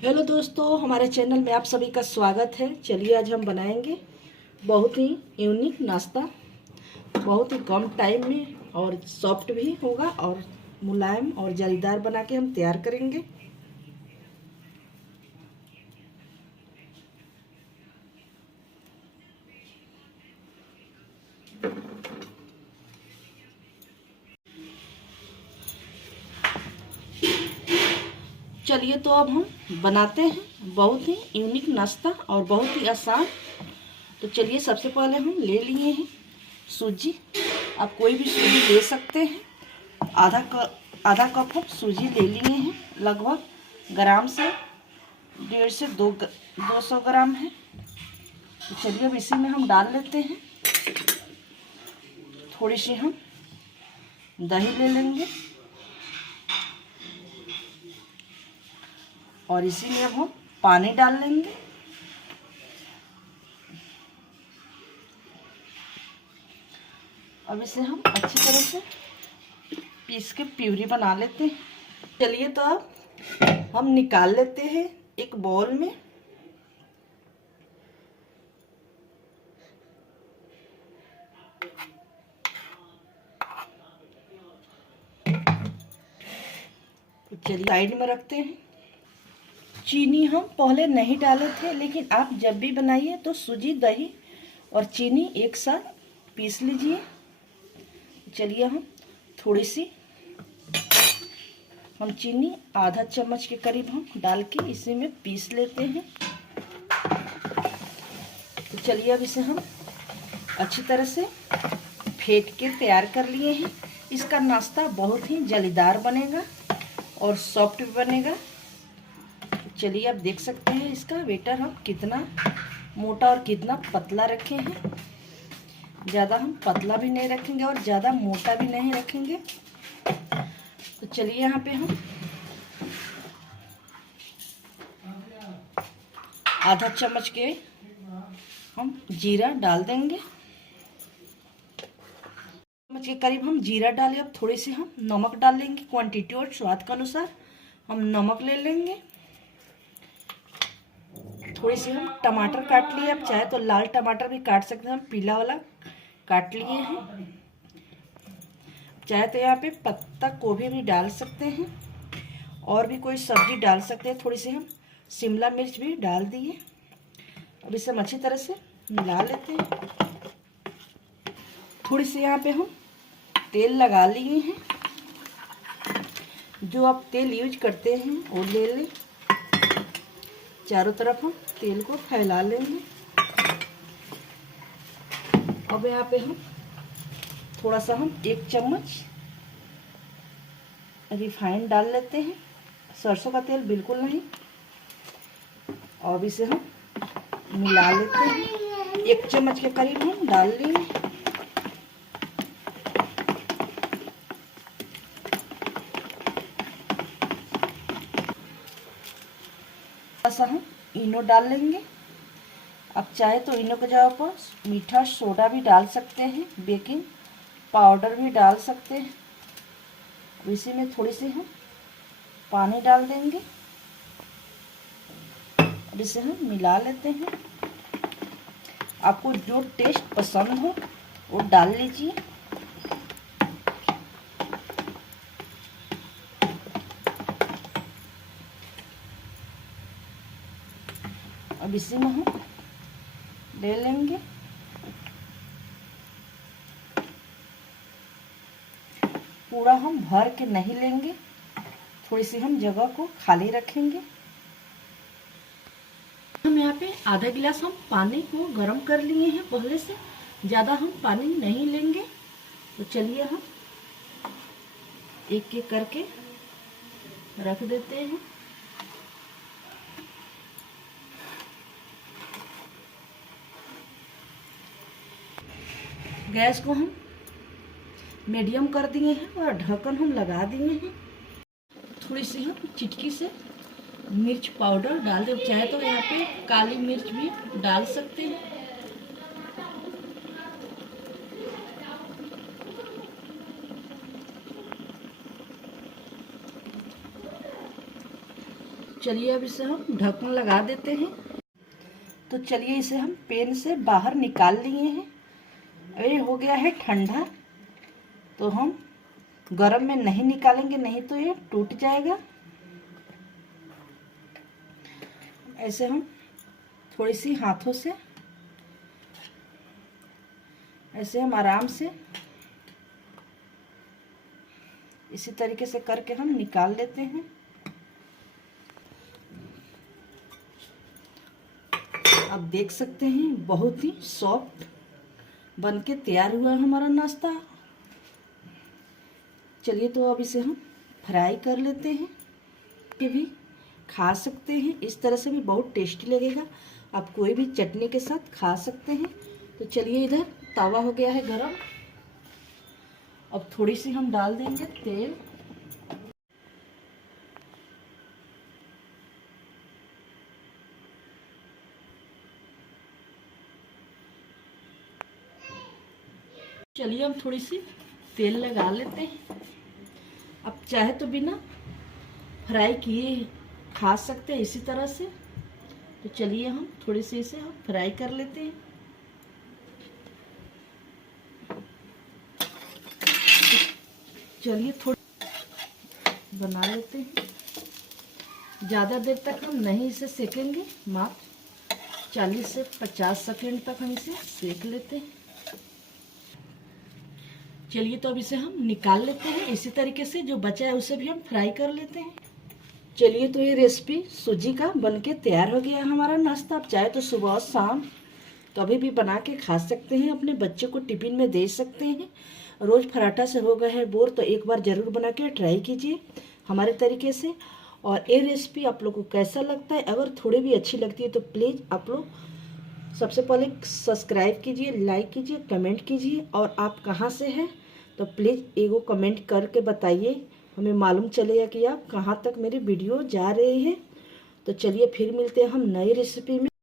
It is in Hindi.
हेलो दोस्तों, हमारे चैनल में आप सभी का स्वागत है। चलिए आज हम बनाएंगे बहुत ही यूनिक नाश्ता, बहुत ही कम टाइम में और सॉफ्ट भी होगा और मुलायम और जालीदार बना के हम तैयार करेंगे। चलिए तो अब हम बनाते हैं बहुत ही यूनिक नाश्ता और बहुत ही आसान। तो चलिए सबसे पहले हम ले लिए हैं सूजी। आप कोई भी सूजी ले सकते हैं। आधा कप हम सूजी ले लिए हैं। लगभग ग्राम से 150 से 200 ग्राम है। तो चलिए अब इसी में हम डाल लेते हैं। थोड़ी सी हम दही ले लेंगे और इसी में अब हम पानी डाल लेंगे। अब इसे हम अच्छी तरह से पीस के प्यूरी बना लेते हैं। चलिए तो अब हम निकाल लेते हैं एक बाउल में। चलिए साइड में रखते हैं। चीनी हम पहले नहीं डाले थे, लेकिन आप जब भी बनाइए तो सूजी, दही और चीनी एक साथ पीस लीजिए। चलिए हम थोड़ी सी चीनी आधा चम्मच के करीब हम डाल के इसी में पीस लेते हैं। तो चलिए अब इसे हम अच्छी तरह से फेंट के तैयार कर लिए हैं। इसका नाश्ता बहुत ही जालीदार बनेगा और सॉफ्ट भी बनेगा। चलिए आप देख सकते हैं इसका बैटर हम कितना मोटा और कितना पतला रखे हैं। ज़्यादा हम पतला भी नहीं रखेंगे और ज़्यादा मोटा भी नहीं रखेंगे। तो चलिए यहाँ पे हम आधा चम्मच के हम जीरा डाल देंगे। चम्मच के करीब हम जीरा डालें। अब थोड़ी सी हम नमक डाल लेंगे। क्वांटिटी और स्वाद के अनुसार हम नमक ले लेंगे। थोड़ी सी हम टमाटर काट लिए। आप चाहे तो लाल टमाटर भी काट सकते हैं, हम पीला वाला काट लिए हैं। चाहे तो यहाँ पे पत्ता गोभी भी डाल सकते हैं और भी कोई सब्जी डाल सकते हैं। थोड़ी सी हम शिमला मिर्च भी डाल दिए। अब इसे हम अच्छी तरह से मिला लेते हैं। थोड़ी सी यहाँ पे हम तेल लगा लिए हैं। जो आप तेल यूज करते हैं वो ले लें। चारों तरफ हम तेल को फैला लेंगे। अब यहाँ पे हम थोड़ा सा हम 1 चम्मच रिफाइंड डाल लेते हैं। सरसों का तेल बिल्कुल नहीं। और इसे हम मिला लेते हैं। 1 चम्मच के करीब हम डाल लेंगे। थोड़ा सा हम इनो डाल लेंगे। आप चाहे तो इनो के जगह पर मीठा सोडा भी डाल सकते हैं, बेकिंग पाउडर भी डाल सकते हैं। इसी में थोड़ी सी हम पानी डाल देंगे। अब इसे हम मिला लेते हैं। आपको जो टेस्ट पसंद हो वो डाल लीजिए। अब इसी में हम ले लेंगे। पूरा हम भर के नहीं लेंगे, थोड़ी सी हम जगह को खाली रखेंगे। हम यहाँ पे आधा गिलास हम पानी को गर्म कर लिए हैं पहले से। ज़्यादा हम पानी नहीं लेंगे। तो चलिए हम एक एक करके रख देते हैं। गैस को हम मीडियम कर दिए हैं और ढक्कन हम लगा दिए हैं। थोड़ी सी हम चिटकी से मिर्च पाउडर डाल दें। चाहे तो यहाँ पे काली मिर्च भी डाल सकते हैं। चलिए अब इसे हम ढक्कन लगा देते हैं। तो चलिए इसे हम पैन से बाहर निकाल लिए हैं। ये हो गया है ठंडा, तो हम गरम में नहीं निकालेंगे, नहीं तो ये टूट जाएगा। ऐसे हम थोड़ी सी हाथों से ऐसे हम आराम से इसी तरीके से करके हम निकाल लेते हैं। आप देख सकते हैं बहुत ही सॉफ्ट बनके तैयार हुआ है हमारा नाश्ता। चलिए तो अब इसे हम फ्राई कर लेते हैं। ये भी खा सकते हैं, इस तरह से भी बहुत टेस्टी लगेगा। आप कोई भी चटनी के साथ खा सकते हैं। तो चलिए इधर तवा हो गया है गरम। अब थोड़ी सी हम डाल देंगे तेल। चलिए हम थोड़ी सी तेल लगा लेते हैं। अब चाहे तो बिना फ्राई किए खा सकते हैं इसी तरह से। तो चलिए हम थोड़ी सी इसे हम फ्राई कर लेते हैं। चलिए थोड़ी बना लेते हैं। ज़्यादा देर तक हम नहीं इसे सेकेंगे, मात्र 40 से 50 सेकेंड तक हम इसे सेक लेते हैं। चलिए तो अब इसे हम निकाल लेते हैं। इसी तरीके से जो बचा है उसे भी हम फ्राई कर लेते हैं। चलिए तो ये रेसिपी सूजी का बनके तैयार हो गया है हमारा नाश्ता। आप चाहे तो सुबह शाम कभी भी बना के खा सकते हैं, अपने बच्चे को टिफिन में दे सकते हैं। रोज़ पराठा से हो गए हैं बोर, तो एक बार ज़रूर बना के ट्राई कीजिए हमारे तरीके से। और ये रेसिपी आप लोग को कैसा लगता है, अगर थोड़ी भी अच्छी लगती है तो प्लीज़ आप लोग सबसे पहले सब्सक्राइब कीजिए, लाइक कीजिए, कमेंट कीजिए। और आप कहाँ से हैं तो प्लीज़ एगो कमेंट करके बताइए, हमें मालूम चलेगा कि आप कहाँ तक मेरी वीडियो जा रही है। तो चलिए फिर मिलते हैं हम नई रेसिपी में।